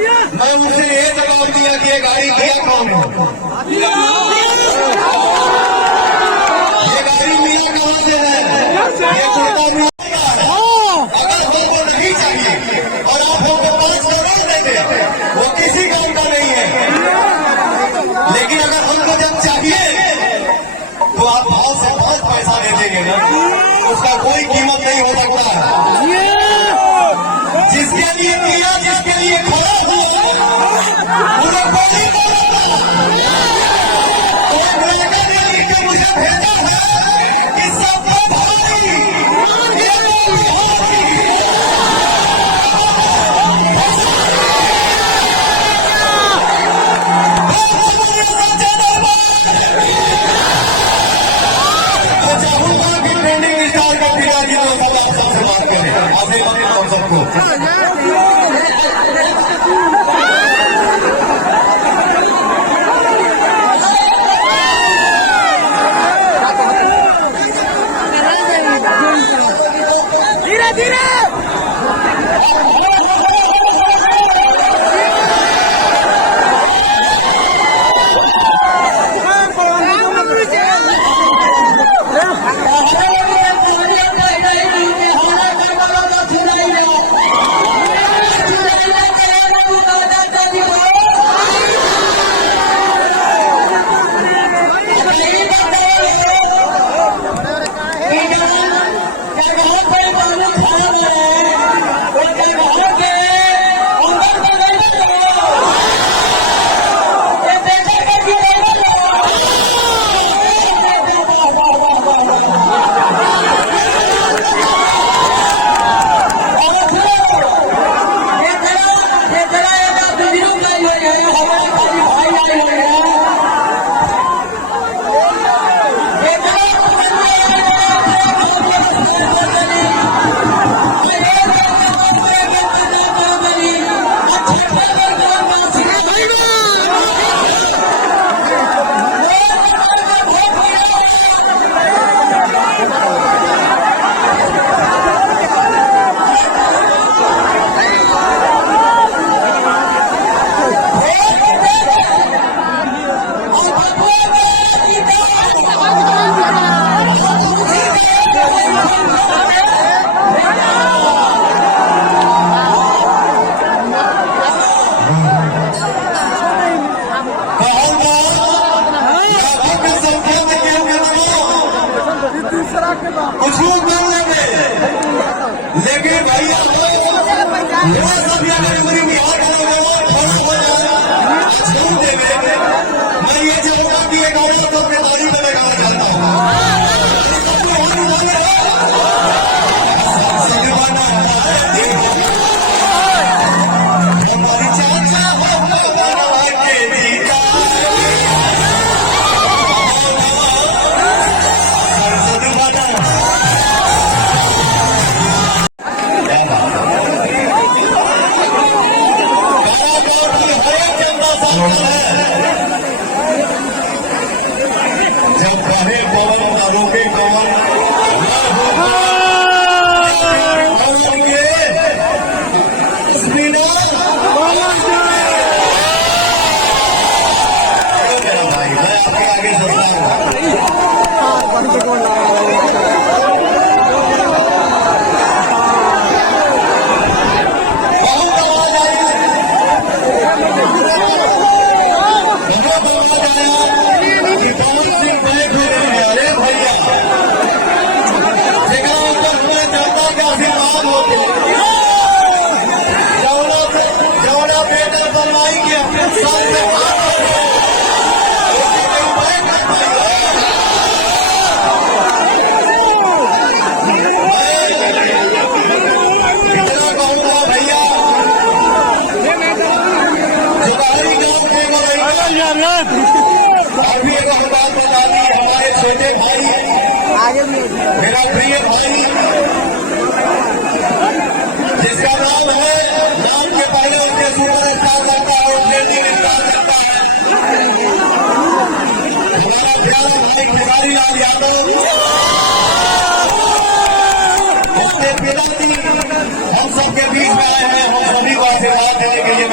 मैं उनसे ये जवाब दिया कि ये गाड़ी दिया कौन है, ये गाड़ी मियाँ कहाँ से है, ये कुर्ता मियाँ। अगर हमको नहीं चाहिए और आप हमको 5 करोड़ देंगे, वो किसी काम का नहीं है। लेकिन अगर हमको जब चाहिए तो आप भाव से 5 पैसा दे देंगे ना, उसका कोई कीमत नहीं हो सकता। जिसके लिए किया, जिसके लिए खड़ा हुआ, उन्हें कोई मुझे भेजा है कि सब भाई चाहूंगा कि ट्रेंडिंग स्टार का पिताजी तो सब आप सबसे बात करें, आपने हम सबको कुछ लोग मान लेंगे, लेकिन भैया सब पूरी बिहार छोड़ देंगे। मैं ये चाहूंगा कि एक औरत अपने तारीफ में लगाना चाहता हूँ। जब कहे पवन न रोके पवन भाई मैं आपके आगे सोचता अभी एक बात बता दी, हमारे छोटे भाई, मेरा प्रिय भाई, जिसका नाम है, नाम के पहले उसके सुपर स्टार लगता है, उसके दिन स्टार लगता है, हमारा प्यारा भाई खेसारी लाल यादव, उसके पिताजी हम सबके बीच में आए हैं। हम सभी को आशीर्वाद देने के लिए